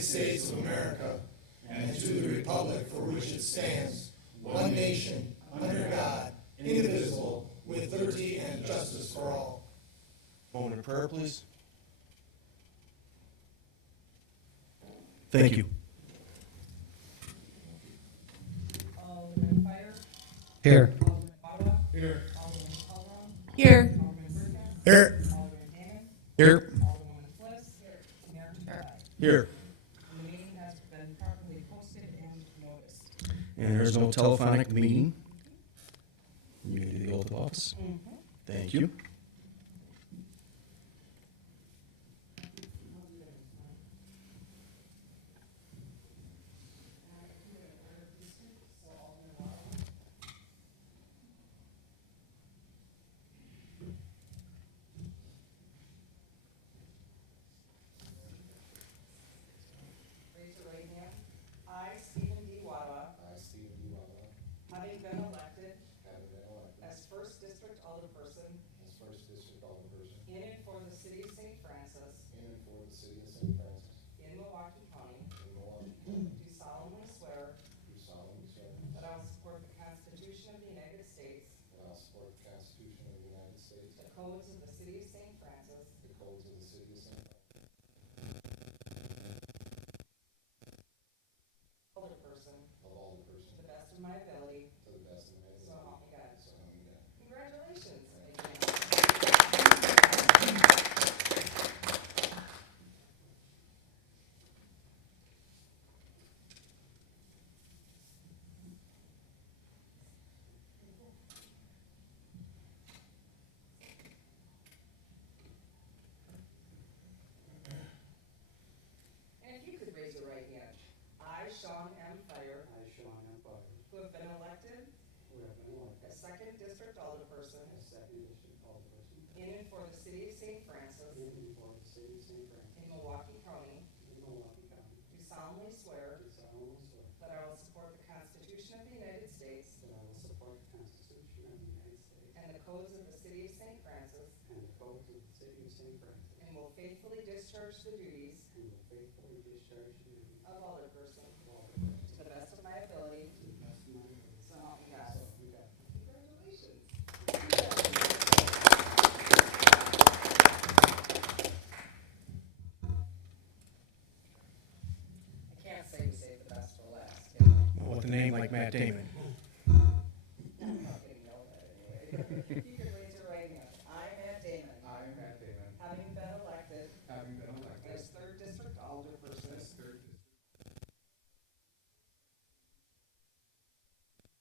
United States of America and to the republic for which it stands, one nation, under God, indivisible, with liberty and justice for all. Moment of prayer, please. Thank you. Alderman Fire. Here. Alderman Ottawa. Here. Alderman Calderon. Here. Alderman Burgess. Here. Alderman Damon. Here. Alderwoman Bliss. Mayor Turai. Here. The meeting has been properly posted and noticed. And there's no telephonic meeting. You can do the oath of office. Thank you. Raise your right hand. I, Stephen D. Wawa, I, Stephen D. Wawa, having been elected having been elected as First District Alderperson as First District Alderperson in and for the City of St. Francis in and for the City of St. Francis in Milwaukee County, in Milwaukee County, do solemnly swear do solemnly swear that I will support the Constitution of the United States, that I will support the Constitution of the United States, the codes of the City of St. Francis, the codes of the City of St. Francis, Alderperson, of Alderperson, to the best of my ability, to the best of my so ability, help me God. so help me God. Congratulations. And if you could raise your right hand. I, Sean M. Fire, I, Sean M. Butler, who have been elected who have been elected as Second District Alderperson as Second District Alderperson in and for the City of St. Francis in and for the City of St. Francis in Milwaukee County, in Milwaukee County, do solemnly swear do solemnly swear that I will support the Constitution of the United States that I will support the Constitution of the United States and the codes of the City of St. Francis, and the codes of the City of St. Francis, and will faithfully discharge the duties and will faithfully discharge the duties of Alderperson of Alderperson to the best of my ability, to the best of my ability, so help me God. so help me God. Congratulations. I can't say we saved the best for last, you know? With a name like Matt Damon. I'm not getting yelled at anyway. You can raise your right hand. I, Matt Damon, I, Matt Damon, having been elected having been elected as Third District Alderperson, as Third District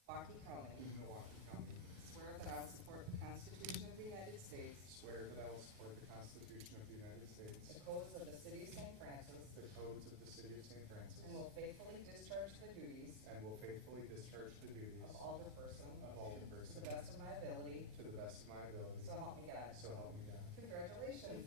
Milwaukee County, in Milwaukee County, swear that I will support the Constitution of the United States, swear that I will support the Constitution of the United States, the codes of the City of St. Francis, the codes of the City of St. Francis, and will faithfully discharge the duties and will faithfully discharge the duties of Alderperson of to Alderperson the best of my ability, to the best of my ability, so help me God. so help me God. Congratulations.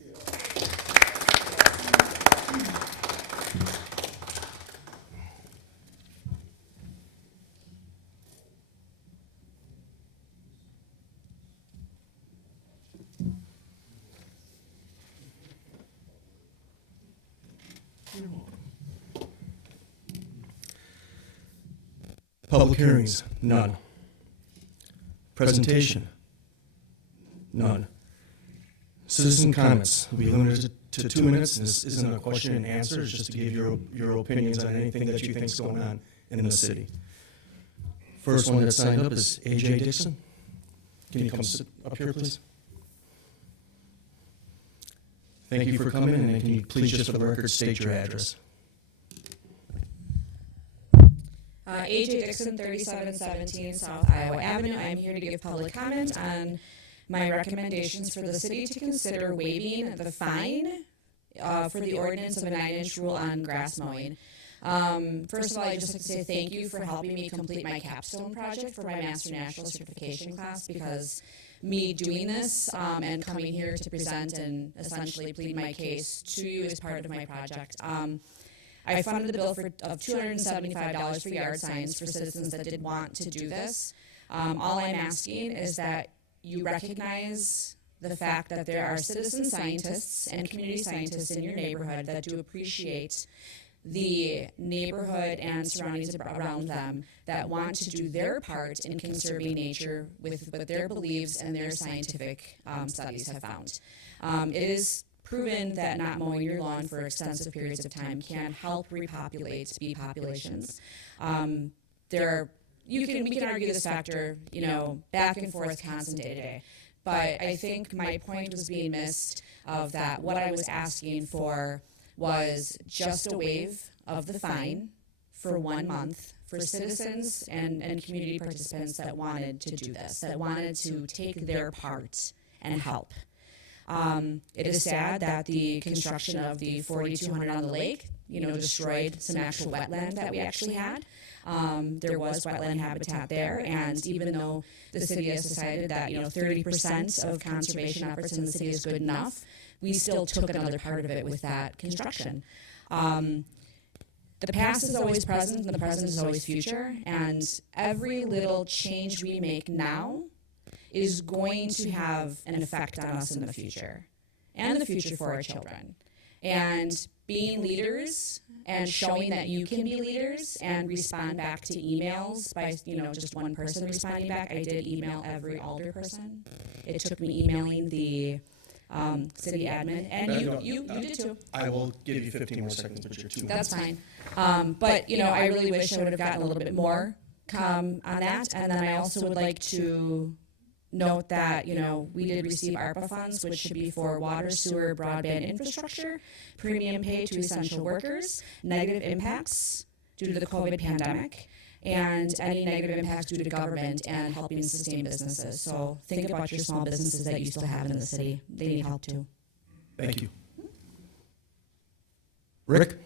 Public hearings, none. Presentation, none. Citizen comments will be limited to 2 minutes. This isn't a question and answer, it's just to give your opinions on anything that you think is going on in the city. First one that signed up is AJ Dixon. Can you come sit up here, please? Thank you for coming, and can you please just for the record state your address? AJ Dixon, 3717 South Iowa Avenue. I'm here to give public comment on my recommendations for the city to consider waiving the fine for the ordinance of a 9-inch rule on grass mowing. First of all, I'd just like to say thank you for helping me complete my capstone project for my Master National Certification class, because me doing this and coming here to present and essentially plead my case to you as part of my project. I funded the bill of $275 for yard signs for citizens that did want to do this. All I'm asking is that you recognize the fact that there are citizen scientists and community scientists in your neighborhood that do appreciate the neighborhood and surroundings around them that want to do their part in conserving nature with what their beliefs and their scientific studies have found. It is proven that not mowing your lawn for extensive periods of time can help repopulate bee populations. We can argue this factor, back and forth, constant, day to day. But I think my point was being missed of that. What I was asking for was just a waive of the fine for 1 month for citizens and community participants that wanted to do this, that wanted to take their part and help. It is sad that the construction of the 4,200 on the lake, destroyed some actual wetland that we actually had. There was wetland habitat there, and even though the city has decided that 30% of conservation efforts in the city is good enough, we still took another part of it with that construction. The past is always present, and the present is always future, and every little change we make now is going to have an effect on us in the future, and the future for our children. And being leaders and showing that you can be leaders and respond back to emails by, just one person responding back. I did email every alder person. It took me emailing the city admin, and you did too. I will give you 15 more seconds, but you're 2 minutes. That's fine. But, I really wish I would have gotten a little bit more on that. And then I also would like to note that, we did receive ARPA funds, which should be for water, sewer, broadband infrastructure, premium pay to essential workers, negative impacts due to the COVID pandemic, and any negative impacts due to government and helping sustain businesses. So think about your small businesses that you still have in the city. They need help too. Thank you. Rick?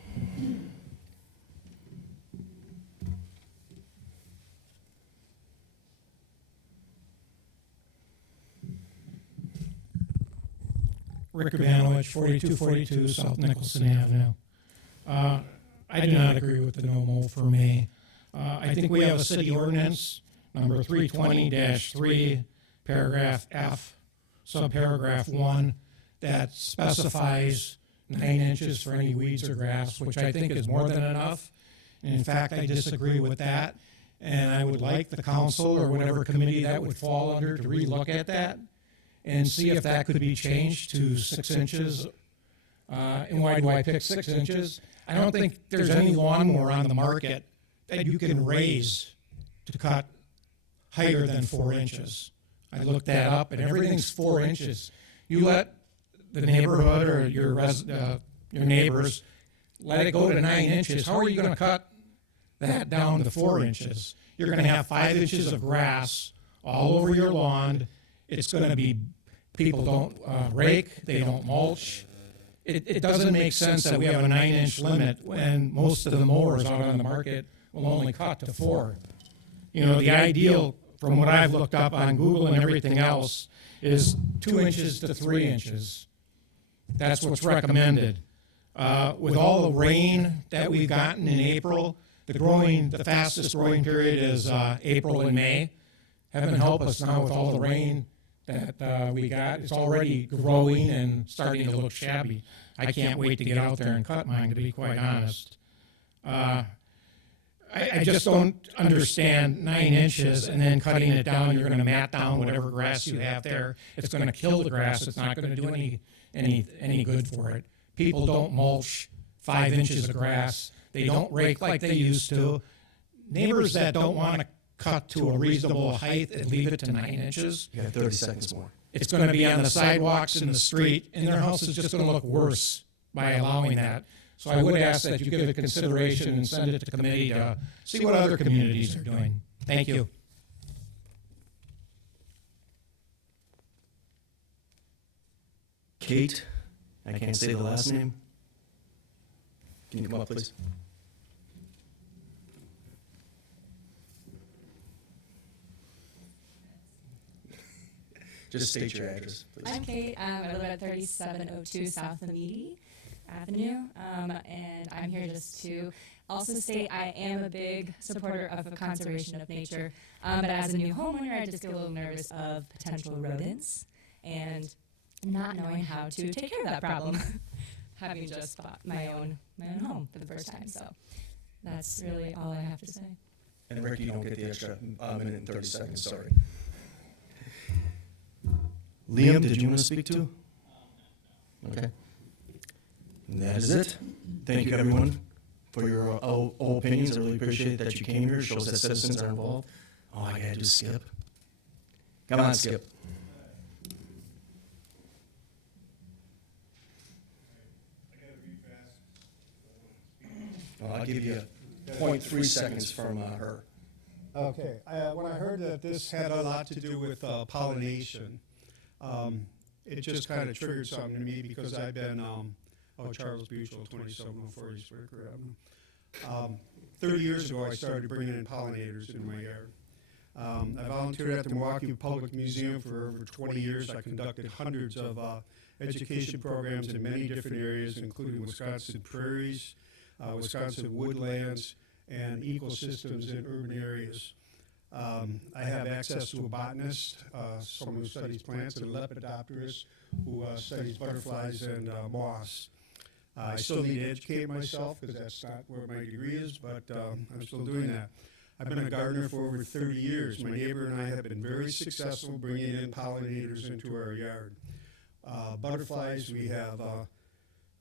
Rick Urbanowicz, 4242 South Nicholson Avenue. I do not agree with the no mow for me. I think we have a city ordinance, number 320-3, paragraph F, subparagraph 1, that specifies 9 inches for any weeds or grass, which I think is more than enough. And in fact, I disagree with that. And I would like the council or whatever committee that would fall under to relook at that and see if that could be changed to 6 inches. And why do I pick 6 inches? I don't think there's any lawnmower on the market that you can raise to cut higher than 4 inches. I looked that up, and everything's 4 inches. You let the neighborhood or your neighbors let it go to 9 inches. How are you going to cut that down to 4 inches? You're going to have 5 inches of grass all over your lawn. It's going to be, people don't rake, they don't mulch. It doesn't make sense that we have a 9-inch limit when most of the mowers out on the market will only cut to 4. The ideal, from what I've looked up on Google and everything else, is 2 inches to 3 inches. That's what's recommended. With all the rain that we've gotten in April, the fastest growing period is April and May. Heaven help us now with all the rain that we got. It's already growing and starting to look shabby. I can't wait to get out there and cut mine, to be quite honest. I just don't understand 9 inches and then cutting it down. You're going to mat down whatever grass you have there. It's going to kill the grass. It's not going to do any good for it. People don't mulch 5 inches of grass. They don't rake like they used to. Neighbors that don't want to cut to a reasonable height and leave it to 9 inches, You have 30 seconds more. it's going to be on the sidewalks in the street, and their house is just going to look worse by allowing that. So I would ask that you give it consideration and send it to committee to see what other communities are doing. Thank you. Kate, I can't say the last name. Can you come up, please? Just state your address, please. I'm Kate. I live at 3702 South Amity Avenue, and I'm here just to also state I am a big supporter of the conservation of nature, but as a new homeowner, I just get a little nervous of potential rodents and not knowing how to take care of that problem, having just bought my own home for the first first time. So that's really all I have to say. And Rick, you don't get the extra minute and 30 seconds, sorry. Liam, did you want to speak too? Okay. And that is it. Thank you, everyone, for your opinions. I really appreciate that you came here. It shows that citizens are involved. Oh, I gotta do Skip. Come on, Skip. Well, I'll give you 0.3 seconds from her. Okay, when I heard that this had a lot to do with pollination, it just kind of triggered something to me because I've been, Charles Buchel, 2704 East Wicker Avenue. 30 years ago, I started bringing in pollinators in my yard. I volunteered at the Milwaukee Public Museum for over 20 years. I conducted hundreds of education programs in many different areas, including Wisconsin prairies, Wisconsin woodlands, and ecosystems in urban areas. I have access to a botanist, someone who studies plants, and a lepidopterist who studies butterflies and moss. I still need to educate myself because that's not where my degree is, but I'm still doing that. I've been a gardener for over 30 years. My neighbor and I have been very successful bringing in pollinators into our yard. Butterflies, we have, well,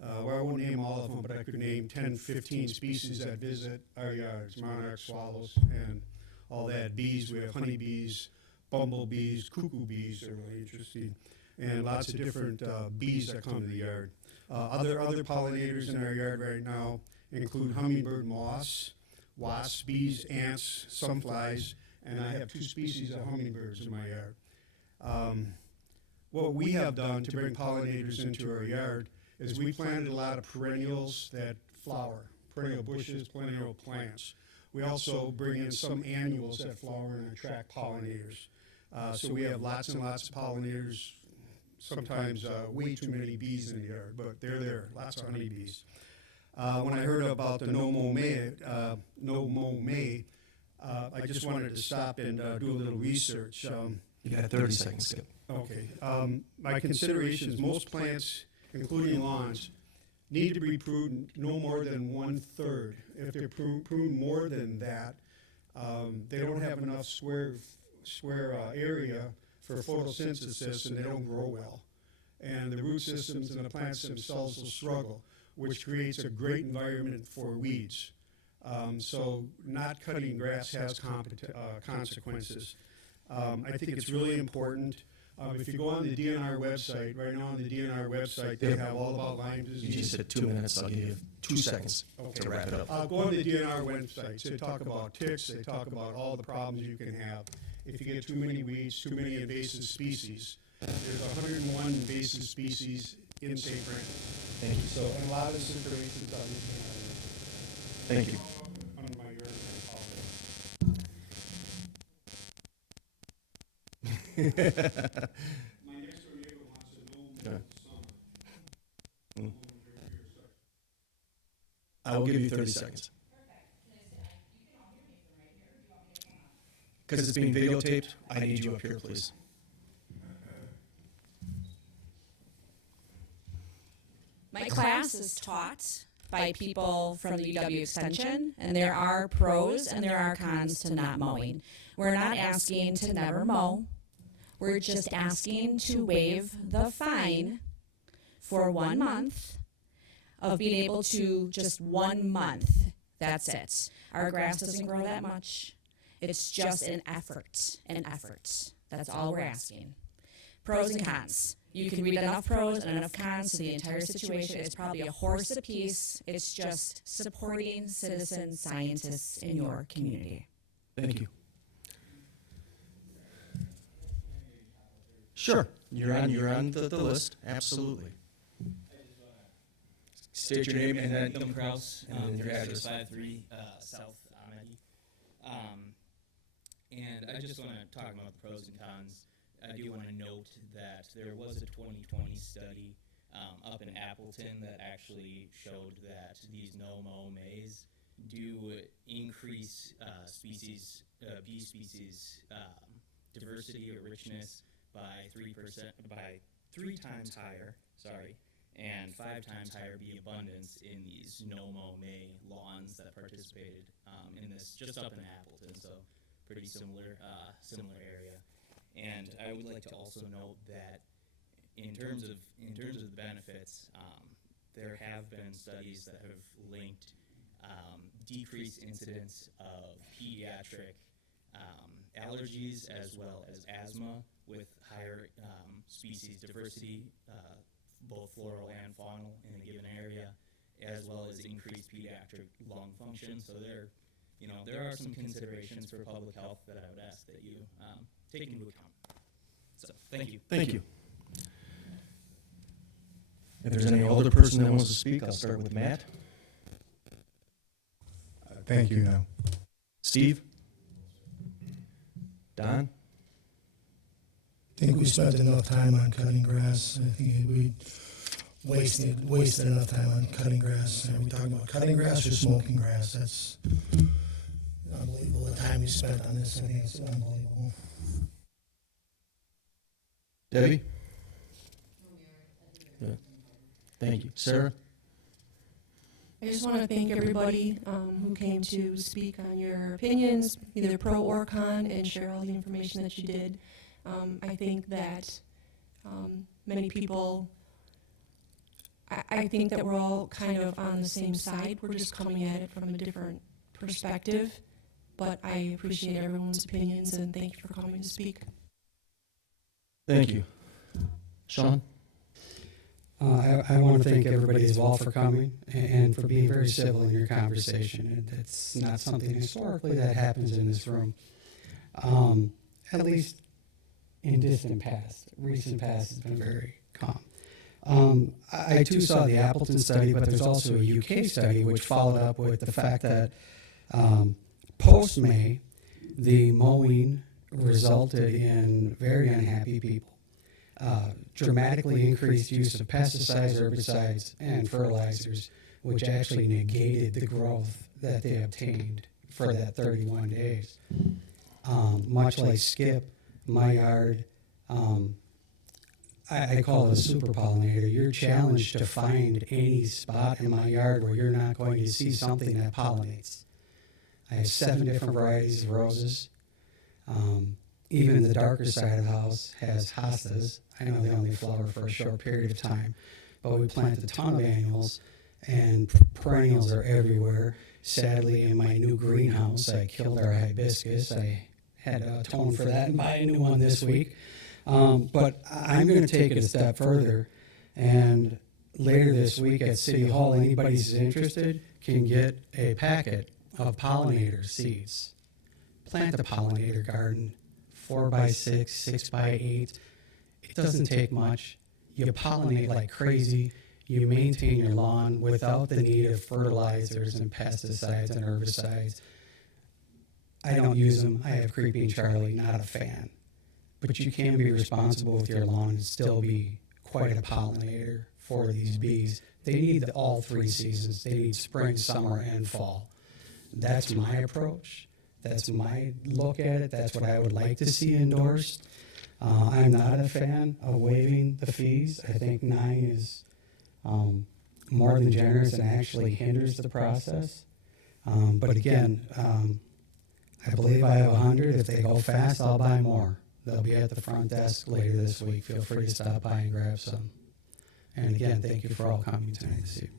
I won't name all of them, but I could name 10, 15 species that visit our yards, monarch swallows and all that. Bees, we have honeybees, bumblebees, cuckoo bees are really interesting, and lots of different bees that come to the yard. Other pollinators in our yard right now include hummingbird moths, wasps, bees, ants, some flies, and I have 2 species of hummingbirds in my yard. What we have done to bring pollinators into our yard is we planted a lot of perennials that flower, perennial bushes, perennial plants. We also bring in some annuals that flower and attract pollinators. So we have lots and lots of pollinators, sometimes way too many bees in the yard, but they're there, lots of honeybees. When I heard about the No Mow May, I just wanted to stop and do a little research. You got 30 seconds, Skip. Okay. My consideration is most plants, including lawns, need to be pruned no more than 1/3. If they're pruned more than that, they don't have enough square area for photosynthesis and they don't grow well. And the root systems and the plants themselves will struggle, which creates a great environment for weeds. So not cutting grass has consequences. I think it's really important. If you go on the DNR website, right now on the DNR website, they have all about Lyme disease. You just said 2 minutes. I'll give you 2 seconds to wrap it up. Go on the DNR website. They talk about ticks. They talk about all the problems you can have. If you get too many weeds, too many invasive species. There's 101 invasive species in St. Francis. Thank you. So, and a lot of this information is on the DNR website. Thank you. Under my yard, I apologize. My next door neighbor wants to know more in the summer. I will give you 30 seconds. Because it's being videotaped, I need you up here, please. My class is taught by people from the UW Extension, and there are pros and there are cons to not mowing. We're not asking to never mow. We're just asking to waive the fine for 1 month of being able to just 1 month. That's it. Our grass doesn't grow that much. It's just an effort, That's all we're asking. Pros and cons. You can read enough pros and enough cons to the entire situation. It's probably a horse apiece. It's just supporting citizen scientists in your community. Thank you. Sure. You're on the list. Absolutely. State your name and then Tim Kraus, and your address. 3653 South Amity. And I just want to talk about the pros and cons. I do want to note that there was a 2020 study up in Appleton that actually showed that these no-mow mays do increase bee species diversity or richness by 3%, by 3 times higher. and 5 times higher bee abundance in these no-mow May lawns that participated in this just up in Appleton, so pretty similar area. And I would like to also note that in terms of the benefits, there have been studies that have linked decreased incidence of pediatric allergies as well as asthma with higher species diversity, both floral and faunal in a given area, as well as increased pediatric lung function. So there are some considerations for public health that I would ask that you take into account. So, thank you. Thank you. If there's any older person that wants to speak, I'll start with Matt. Thank you, no. Steve? Don? I think we spent enough time on cutting grass. I think we wasted enough time on cutting grass. Are we talking about cutting grass or smoking grass? That's unbelievable, the time we spent on this. I think it's unbelievable. Debbie? Good. Thank you. Sarah? I just want to thank everybody who came to speak on your opinions, either pro or con, and share all the information that you did. I think that many people, I think that we're all kind of on the same side. We're just coming at it from a different perspective. But I appreciate everyone's opinions, and thank you for coming to speak. Thank you. Sean? I want to thank everybody as well for coming and for being very civil in your conversation. And it's not something historically that happens in this room, at least in recent past has been very calm. I too saw the Appleton study, but there's also a UK study which followed up with the fact that post-May, the mowing resulted in very unhappy people. Dramatically increased use of pesticides, herbicides, and fertilizers, which actually negated the growth that they obtained for that 31 days. Much like Skip, my yard, I call it a super pollinator. You're challenged to find any spot in my yard where you're not going to see something that pollinates. I have 7 different varieties of roses. Even the darker side of the house has hostas. I know they only flower for a short period of time, but we plant a ton of annuals, and perennials are everywhere. Sadly, in my new greenhouse, I killed our hibiscus. I had to atone for that and buy a new one this week. But I'm going to take it a step further, and later this week at City Hall, anybody who's interested can get a packet of pollinator seeds. Plant a pollinator garden. 4x6, 6x8. It doesn't take much. You pollinate like crazy. You maintain your lawn without the need of fertilizers and pesticides and herbicides. I don't use them. I have Creeping Charlie, not a fan. But you can be responsible with your lawn and still be quite a pollinator for these bees. They need all 3 seasons. They need spring, summer, and fall. That's my approach. That's my look at it. That's what I would like to see endorsed. I'm not a fan of waiving the fees. I think 9 is more than generous and actually hinders the process. But again, I believe I have 100. If they go fast, I'll buy more. They'll be at the front desk later this week. Feel free to stop by and grab some. And again, thank you for all coming tonight to see.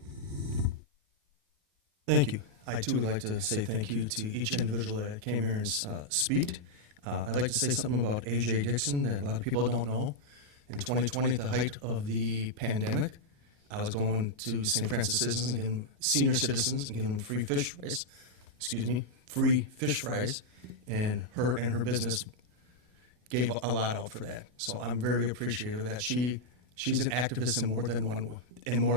Thank you. I too would like to say thank you to each individual that came here and speak. I'd like to say something about A.J. Dixon that a lot of people don't know. In 2020, at the height of the pandemic, I was going to St. Francis Citizens and giving senior citizens and giving them free fish fries, and her business gave a lot out for that. So I'm very appreciative of that. She's an activist in more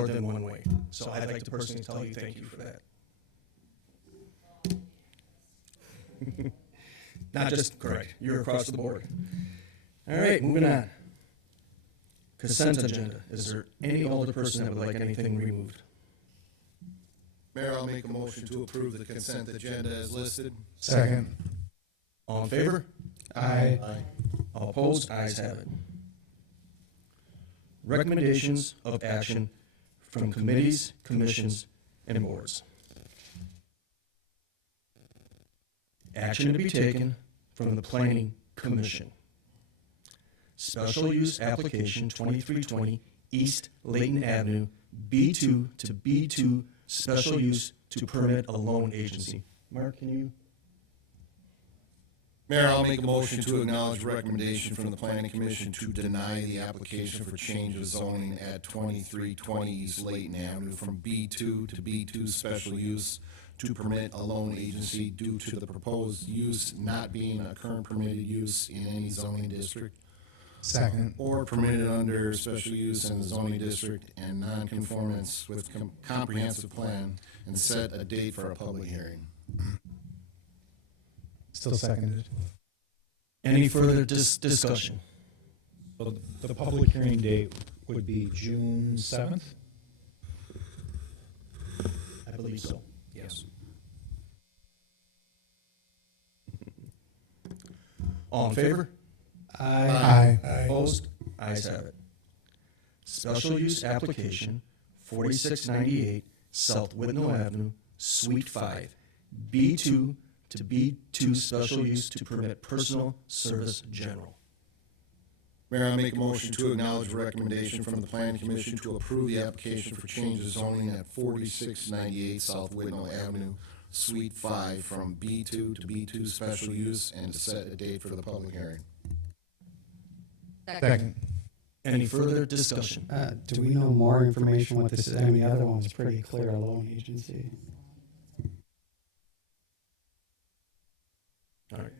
than one way. So I'd like to personally tell you thank you for that. Not just correct. You're across the board. All right, moving on. Consent agenda. Is there any older person that would like anything removed? Mayor, I'll make a motion to approve the consent agenda as listed. Second. All in favor? Aye. All opposed? Ayes have it. Recommendations of action from committees, commissions, and boards. Action to be taken from the Planning Commission. Special use application 2320 East Layton Avenue, B2 to B2 special use to permit a loan agency. Mark, can you? Mayor, I'll make a motion to acknowledge recommendation from the Planning Commission to deny the application for change of zoning at 2320 East Layton Avenue from B2 to B2 special use to permit a loan agency due to the proposed use not being a current permitted use in any zoning district. Second. Or permitted under special use in the zoning district and nonconformance with comprehensive plan, and set a date for a public hearing. Still seconded. Any further discussion? So the public hearing date would be June 7th? I believe so. Yes. All in favor? Aye. Opposed? Ayes have it. Special use application 4698 South Whitnall Avenue, Suite 5, B2 to B2 special use to permit personal service general. Mayor, I make a motion to acknowledge recommendation from the Planning Commission to approve the application for change of zoning at 4698 South Whitnall Avenue, Suite 5, from B2 to B2 special use, and to set a date for the public hearing. Second. Any further discussion? Do we know more information what this is? I mean, the other one was pretty clear, a loan agency. All right.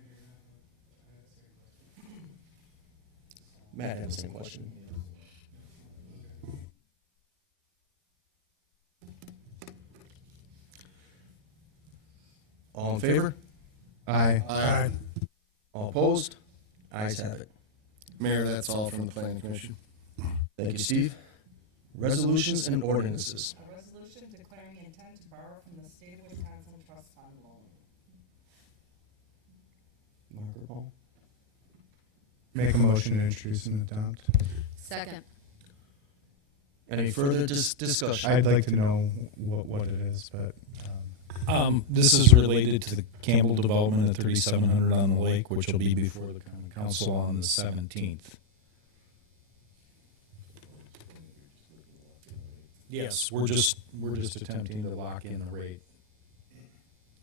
Matt had the same question. All in favor? Aye. Aye. All opposed? Ayes have it. Mayor, that's all from the Planning Commission. Thank you, Steve. Resolutions and ordinances. A resolution declaring intent to borrow from the state of Wisconsin trust fund loan. Margaret Hall. Make a motion to introduce and adopt. Second. Any further discussion? I'd like to know what it is, but This is related to the Campbell development at 3700 on the lake, which will be before the common council on the 17th. Yes, we're just attempting to lock in the rate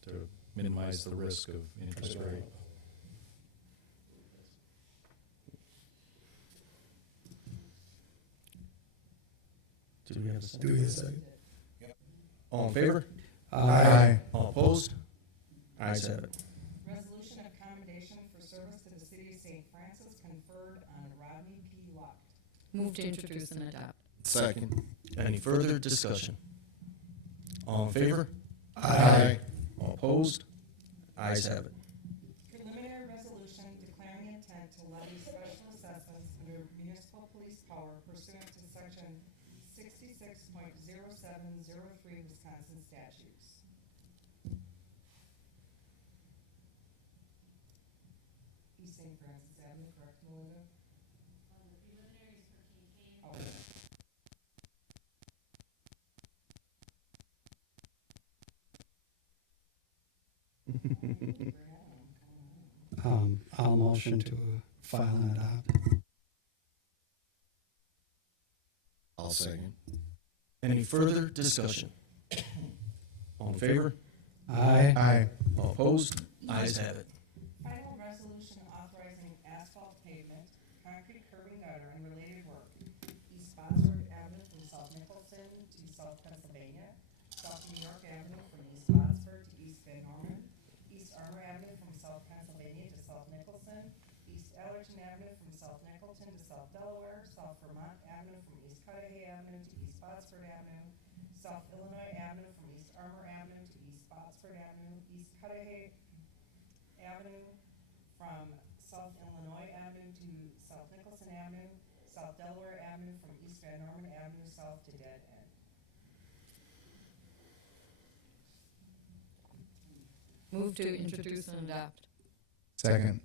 to minimize the risk of interest rate. Do we have a second? Do we have a second? All in favor? Aye. All opposed? Ayes have it. Resolution of commendation for service to the city of St. Francis conferred on Rodney P. Lucht. Move to introduce and adopt. Second. Any further discussion? All in favor? Aye. All opposed? Ayes have it. Preliminary resolution declaring intent to levy special assessments under municipal police power pursuant to section 66.0703 Wisconsin statutes. East St. Francis Avenue, correct, Melinda? The preliminaries for Kincaid. I'll motion to file and adopt. I'll second. Any further discussion? All in favor? Aye. Aye. All opposed? Ayes have it. Final resolution authorizing asphalt pavement, concrete curb and gutter, and related work. East Spotswood Avenue from South Nicholson to South Pennsylvania, South New York Avenue from East Spotswood to East Van Norman, East Armor Avenue from South Pennsylvania to South Nicholson, East Allerton Avenue from South Nicholson to South Delaware, South Vermont Avenue from East Cudahy Avenue to East Spotswood Avenue, South Illinois Avenue from East Armor Avenue to East Spotswood Avenue, East Cudahy Avenue from South Illinois Avenue to South Nicholson Avenue, South Delaware Avenue from East Van Norman Avenue south to Dead End. Move to introduce and adopt. Second.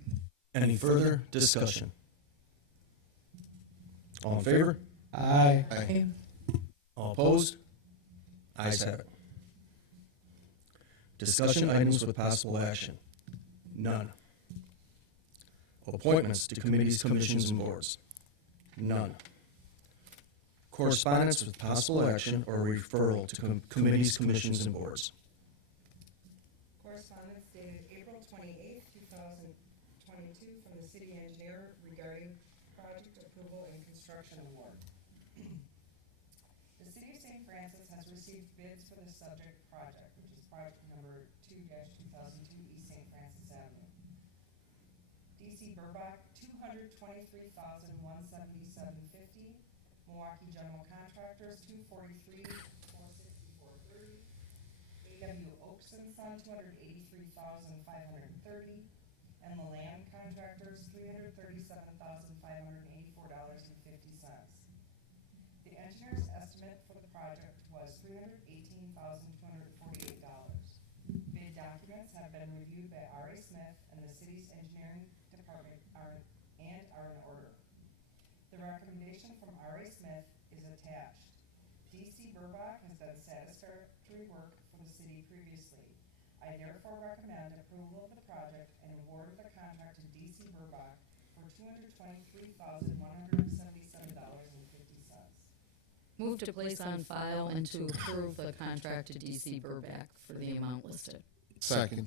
Any further discussion? All in favor? Aye. Aye. All All opposed? Ayes have it. Discussion items with possible action. None. Appointments to committees, commissions, and boards. None. Correspondence with possible action or referral to committees, commissions, and boards. Correspondence dated April 28th, 2022, from the city engineer regarding project approval and construction award. The city of St. Francis has received bids for the subject project, which is project number 2-2002 East St. Francis Avenue. DC Burbach, $223,177.50. Milwaukee General Contractors, $243,464.30. A.W. Oakson Son, $283,530. And the Land Contractors, $337,584.50. The engineer's estimate for the project was $318,248. Bid documents have been reviewed by R.A. Smith and the city's engineering department are in order. The recommendation from R.A. Smith is attached. D.C. Burbach has done satisfactory work for the city previously. I therefore recommend approval of the project and award of the contract to D.C. Burbach for $223,177.50. Move to place on file and to approve the contract to DC Burbach for the amount listed. Second.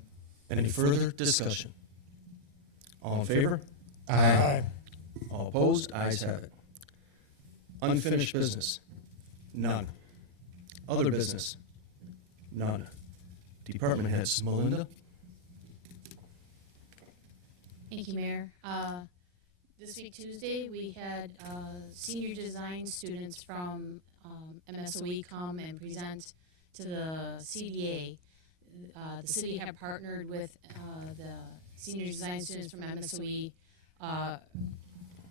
Any further discussion? All in favor? Aye. All opposed? Ayes have it. Unfinished business? None. Other business? None. Department heads. Melinda? Thank you, Mayor. This week, Tuesday, we had senior design students from MSOE come and present to the CDA. The city had partnered with the senior design students from MSOE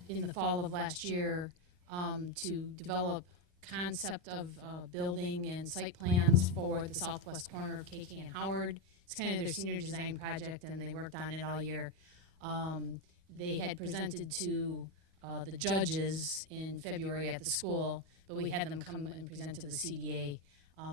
in the fall of last year to develop concept of building and site plans for the southwest corner of KK and Howard. It's kind of their senior design project, and they worked on it all year. They had presented to the judges in February at the school, but we had them come and present to the CDA.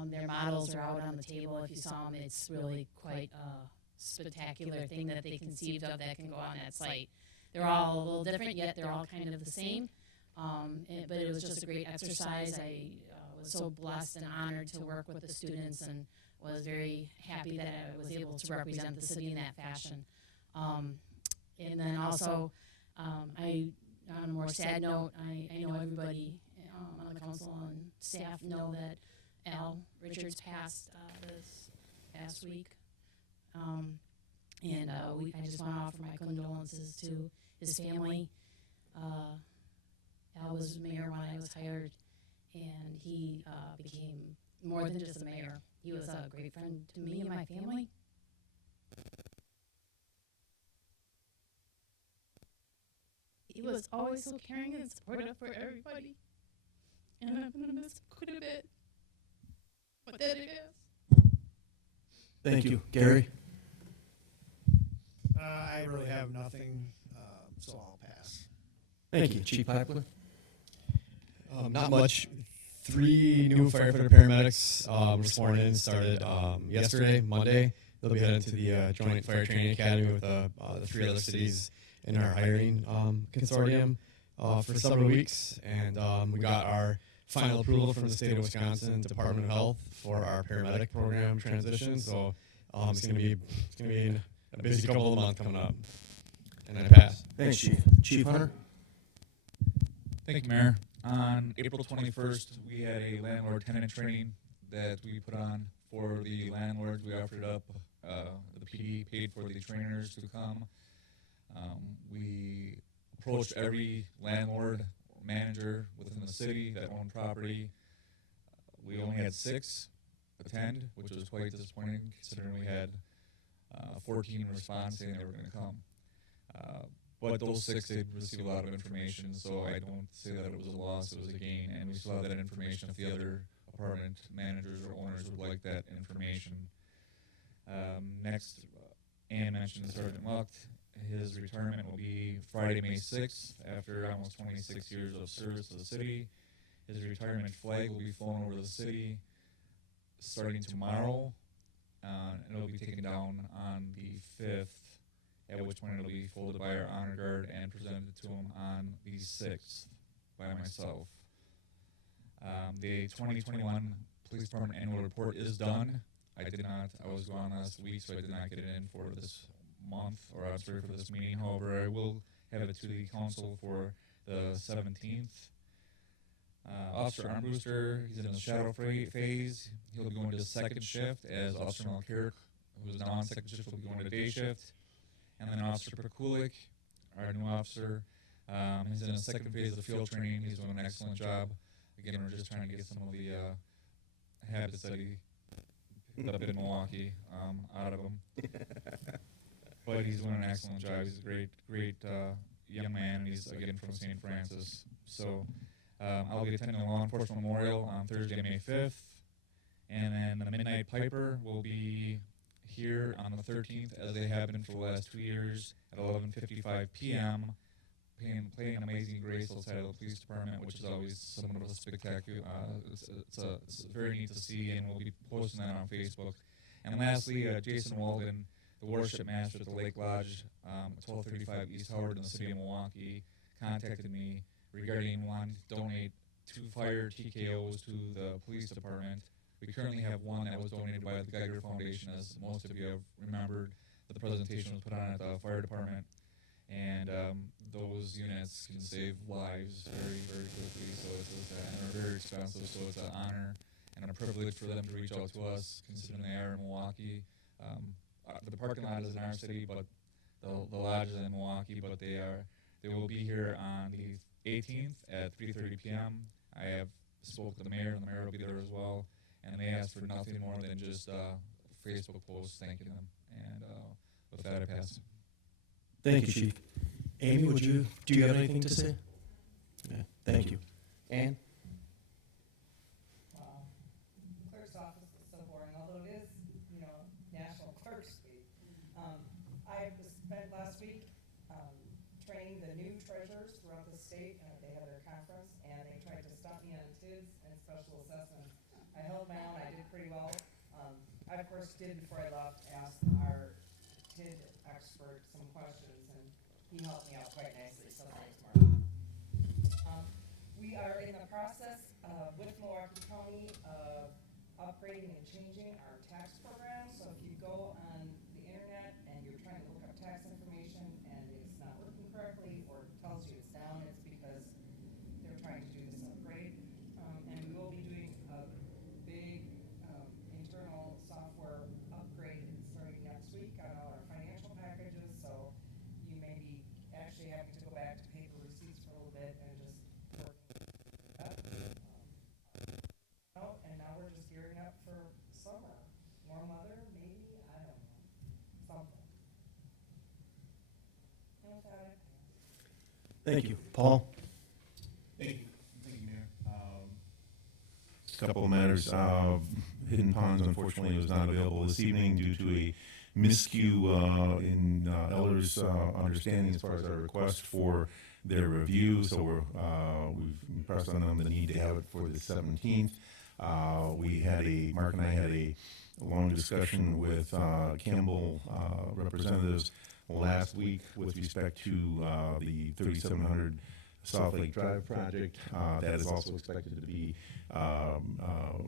Their models are out on the table. If you saw them, it's really quite a spectacular thing that they conceived of that can go on that site. They're all a little different, yet they're all kind of the same. But it was just a great exercise. I was so blessed and honored to work with the students, and was very happy that I was able to represent the city in that fashion. And then also, on a more sad note, I know everybody on the council and staff know that Al Richards passed this past week. I just want to offer my condolences to his family. Al was mayor when I was hired, and he became more than just a mayor. He was a great friend to me and my family. He was always so caring and supportive for everybody, and I'm going to miss him quite a bit. But that it is. Thank you. Gary? I really have nothing, so I'll pass. Thank you. Chief Pipeline? Not much. 3 new firefighter paramedics were sworn in, started yesterday, Monday. They'll be heading to the Joint Fire Training Academy with the 3 other cities in our hiring consortium for several weeks. And we got our final approval from the state of Wisconsin Department of Health for our paramedic program transition. So it's going to be a busy couple of months coming up. And I pass. Thanks, Chief. Chief Hunter? Thank you, Mayor. On April 21st, we had a landlord-tenant training that we put on for the landlords. We offered up, the PD paid for the trainers to come. We approached every landlord manager within the city that owned property. We only had 6 attend, which was quite disappointing considering we had 14 respond saying they were going to come. But those 6 did receive a lot of information, so I don't say that it was a loss, it was a gain, and we still have that information if the other apartment managers or owners would like that information. Next, Ann mentioned Sergeant Luck. His retirement will be Friday, May 6th, after almost 26 years of service to the city. His retirement flag will be flown over the city starting tomorrow, and it'll be taken down on the 5th, at which point it'll be folded by our honor guard and presented to him on the 6th by myself. The 2021 Police Department Annual Report is done. I was gone last week, so I did not get it in for this month, or I'm sorry, for this meeting. However, I will have it to the council for the 17th. Officer Armbruster, he's in the shadow phase. He'll be going to second shift, as Officer Malkirk, who is now on second shift, will be going to day shift. And then Officer Perkulik, our new officer, he's in the second phase of field training. He's doing an excellent job. Again, we're just trying to get some of the habits that he picked up in Milwaukee out of him. But he's doing an excellent job. He's a great young man, and he's, again, from St. Francis. So I'll be attending the Law Enforcement Memorial on Thursday, May 5th. And then the Midnight Piper will be here on the 13th, as they have been for the last 2 years, at 11:55 p.m., playing Amazing Grace outside of the police department, which is always somewhat of a spectacular. It's very neat to see, and we'll be posting that on Facebook. And lastly, Jason Walden, the worship master at the Lake Lodge, 1235 East Howard in the city of Milwaukee, contacted me regarding wanting to donate 2 fire TKOs to the police department. We currently have one that was donated by the Geiger Foundation, as most of you have remembered that the presentation was put on at the fire department. And those units can save lives very, very quickly, and are very expensive, so it's an honor and a privilege for them to reach out to us, considering they are in Milwaukee. The parking lot is in our city, but the lodge is in Milwaukee, but they will be here on the 18th at 3:30 p.m. I have spoke to the mayor, and the mayor will be there as well, and they asked for nothing more than just Facebook posts thanking them. And with that, I pass. Thank you, Chief. Amy, do you have anything to say? Yeah, thank you. Ann? Clerk's office is so boring, although it is, National Clerks Week. I spent last week training the new treasurers throughout the state. They had their conference, and they tried to stop me on TIDs and special assessments. I held my own. I did pretty well. I, of course, did, before I left, ask our TID expert some questions, and he helped me out quite nicely, so thanks, Mark. We are in the process with Milwaukee County of upgrading and changing our tax program. So if you go on the internet and you're trying to look up tax information and it's not working correctly, or it tells you it's down, it's because they're trying to do this upgrade. And we will be doing a big internal software upgrade starting next week on all our financial packages. So you may be actually having to go back to paper receipts for a little bit and just work that. And now we're just gearing up for summer. Warm weather, maybe, I don't know, something. And with that, Thank you. Paul? Thank you, Mayor. Couple of matters. Hidden Ponds, unfortunately, was not available this evening due to a miscue in Eller's understanding as far as our request for their review. So we've impressed on them the need to have it for the 17th. Mark and I had a long discussion with Campbell representatives last week with respect to the 3700 South Lake Drive project. That is also expected to be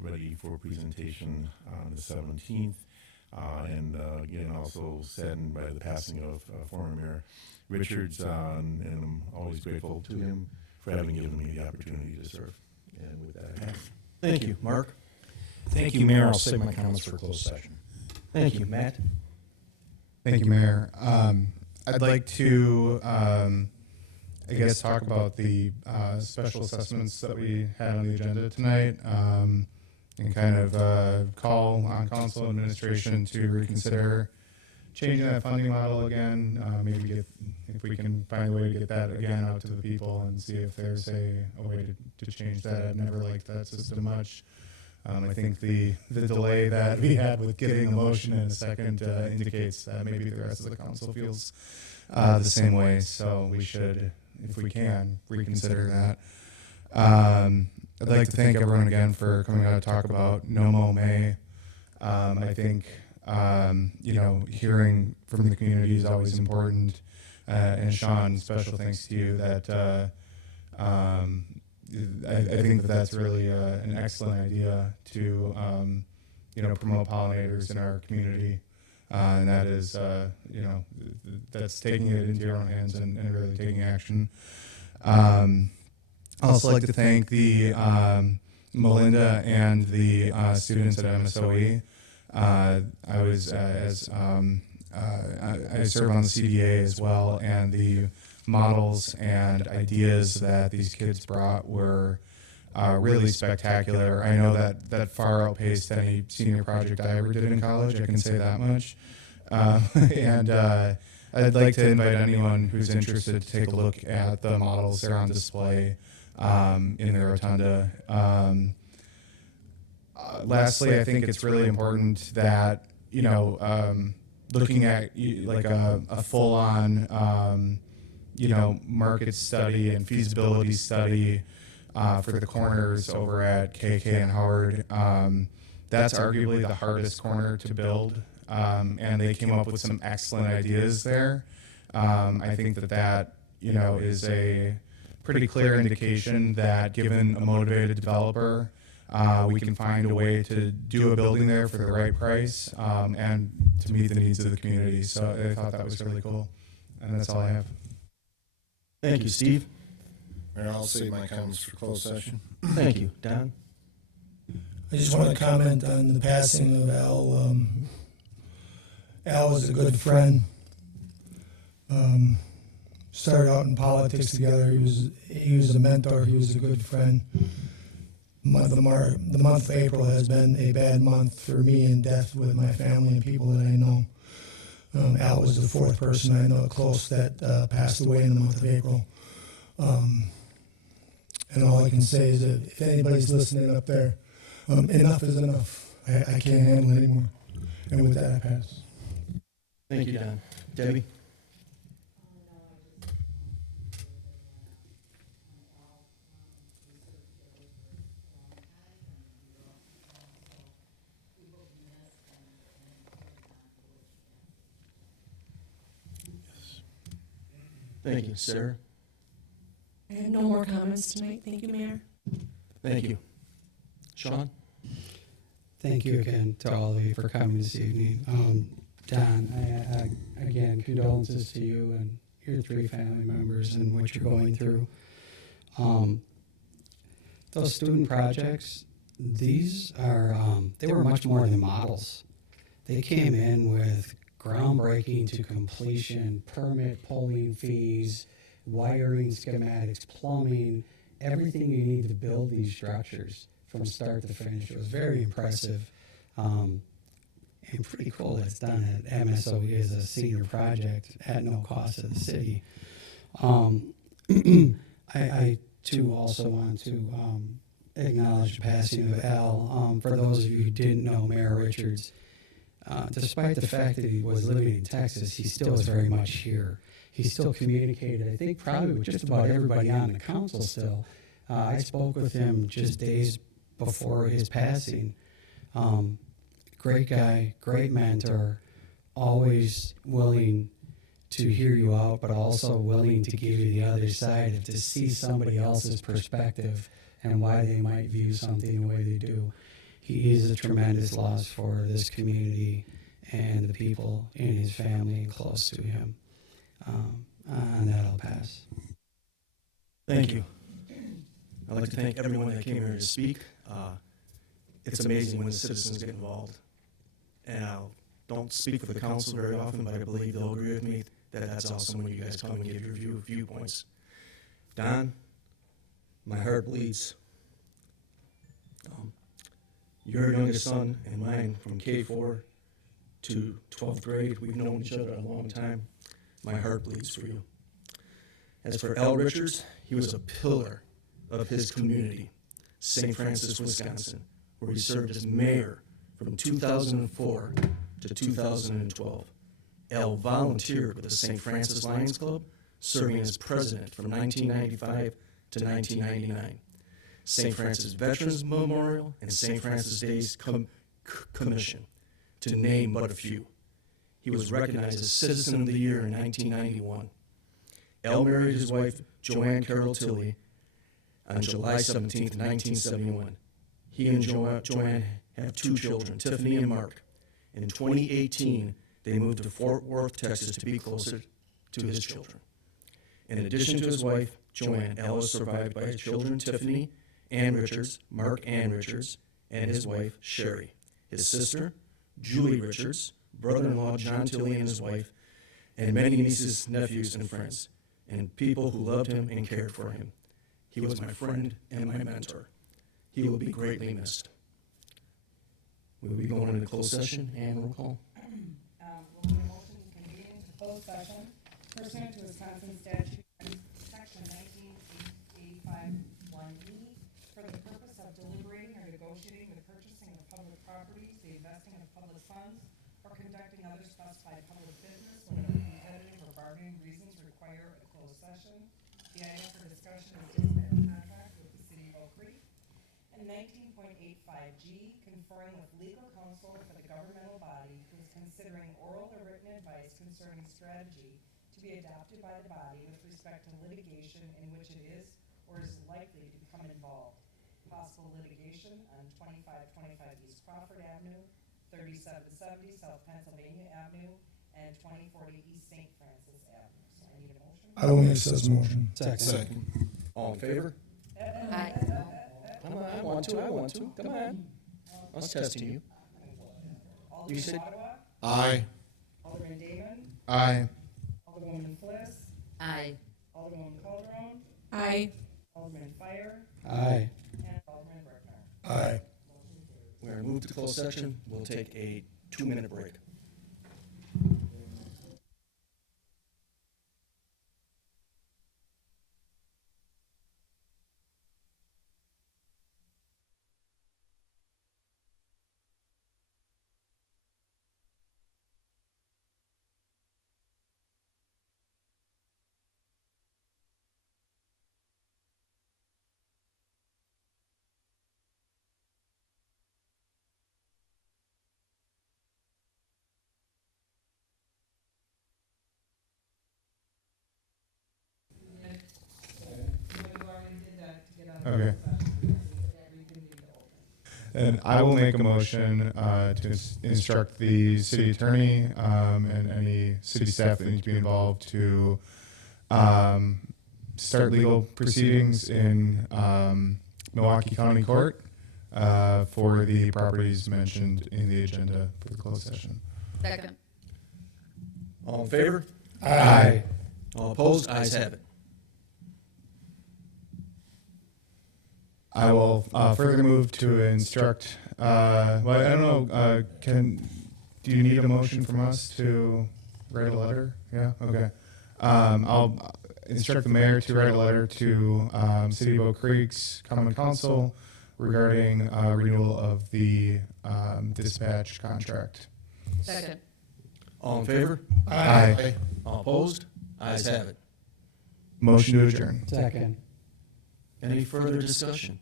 ready for presentation on the 17th. And again, also saddened by the passing of former Mayor Richards, and I'm always grateful to him for having given me the opportunity to serve. And with that, I pass. Thank you. Mark? Thank you, Mayor. I'll save my comments for closed session. Thank you. Matt? Thank you, Mayor. I'd like to, I guess, talk about the special assessments that we had on the agenda tonight, and kind of call on council administration to reconsider changing that funding model again. Maybe if we can find a way to get that again out to the people and see if there's a way to change that. I've never liked that system much. I think the delay that we had with getting a motion in a second indicates that maybe the rest of the council feels the same way. So we should, if we can, reconsider that. I'd like to thank everyone again for coming out to talk about No Mow May. I think, hearing from the community is always important. And Sean, special thanks to you that I think that that's really an excellent idea to, promote pollinators in our community. And that is, that's taking it into your own hands and really taking action. I'd also like to thank the Melinda and the students at MSOE. I serve on the CDA as well, and the models and ideas that these kids brought were really spectacular. I know that far outpaced any senior project I ever did in college, I can say that much. And I'd like to invite anyone who's interested to take a look at the models. They're on display in the rotunda. Lastly, I think it's really important that, looking at like a full-on, market study and feasibility study for the corners over at KK and Howard, that's arguably the hardest corner to build, and they came up with some excellent ideas there. I think that is a pretty clear indication that given a motivated developer, we can find a way to do a building there for the right price and to meet the needs of the community. So I thought that was really cool. And that's all I have. Thank you, Steve. And I'll save my comments for closed session. Thank you. Don? I just want to comment on the passing of Al. Al was a good friend. Started out in politics together. He was a mentor. He was a good friend. The month of April has been a bad month for me in death with my family and people that I know. Al was the fourth person I know close that passed away in the month of April. And all I can say is that if anybody's listening up there, enough is enough. I can't handle it anymore. And with that, I pass. Thank you, Don. Debbie? Thank you. Sarah? I have no more comments tonight. Thank you, Mayor. Thank you. Sean? Thank you again to all of you for coming this evening. Don, again, condolences to you and your 3 family members and what you're going through. Those student projects, these are, they were much more than models. They came in with groundbreaking to completion, permit pulling fees, wiring schematics, plumbing, everything you need to build these structures from start to finish. It was very impressive and pretty cool that it's done at MSOE as a senior project at no cost to the city. I too also want to acknowledge the passing of Al. For those of you who didn't know Mayor Richards, despite the fact that he was living in Texas, he still is very much here. He still communicated, I think, probably with just about everybody on the council still. I spoke with him just days before his passing. Great guy, great mentor, always willing to hear you out, but also willing to give you the other side, to see somebody else's perspective and why they might view something the way they do. He is a tremendous loss for this community and the people in his family and close to him. On that, I'll pass. Thank you. I'd like to thank everyone that came here to speak. It's amazing when the citizens get involved. And I don't speak for the council very often, but I believe they'll agree with me that that's awesome when you guys come and give your viewpoints. Don, my heart bleeds. Your youngest son and mine from K4 to 12th grade, we've known each other a long time. My heart bleeds for you. As for Al Richards, he was a pillar of his community, St. Francis, Wisconsin, where he served as mayor from 2004 to 2012. Al volunteered with the St. Francis Lions Club, serving as president from 1995 to 1999. St. Francis Veterans Memorial, and St. Francis Days Commission, to name but a few. He was recognized as Citizen of the Year in 1991. Al married his wife, Joanne Carroll Tilley, on July 17, 1971. He and Joanne have 2 children, Tiffany and Mark. In 2018, they moved to Fort Worth, Texas, to be closer to his children. In addition to his wife, Joanne, Al is survived by his children, Tiffany Ann Richards, Mark Ann Richards, and his wife, Sherry. His sister, Julie Richards, brother-in-law, John Tilley and his wife, and many nieces, nephews, and friends, and people who loved him and cared for him. He was my friend and my mentor. He will be greatly missed. We will be going into closed session and roll call. Will be a motion to convene into closed session pursuant to Wisconsin statute section 1985(1)E for the purpose of deliberating or negotiating the purchasing of public properties, the investing of public funds, or conducting other specified public business when competitive or bargaining reasons require a closed session. The item for discussion is dispatch contract with the city of Oak Creek. And 19.85G, conferring with legal counsel for the governmental body who is considering oral or written advice concerning strategy to be adopted by the body with respect to litigation in which it is or is likely to become involved. Possible litigation on 2525 East Crawford Avenue, 3770 South Pennsylvania Avenue, and 2040 East St. Francis Avenue. So I need a motion. I will make such motion. Second. All in favor? Aye. Come on, I want to. Come on. I was testing you. You said Aye. Alderman Damon, Aye. Alderwoman Fliss, Aye. Alderwoman Calderon, Aye. Alderman Fire, Aye. and Alderman Brickner. Aye. We're going to move to closed session. We'll take a 2-minute break. Okay. And I will make a motion to instruct the city attorney and any city staff that need to be involved to start legal proceedings in Milwaukee County Court for the properties mentioned in the agenda for the closed session. Second. All in favor? Aye. All opposed? Ayes have it. I will further move to instruct, well, I don't know, do you need a motion from us to write a letter? Yeah, okay. I'll instruct the mayor to write a letter to City of Oak Creek's Common Council regarding renewal of the dispatch contract. Second. All in favor? Aye. All opposed? Ayes have it. Motion to adjourn. Second. Any further discussion?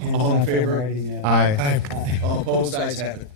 Hands All in up, favor? everybody, yeah. Aye. All opposed? Ayes have it.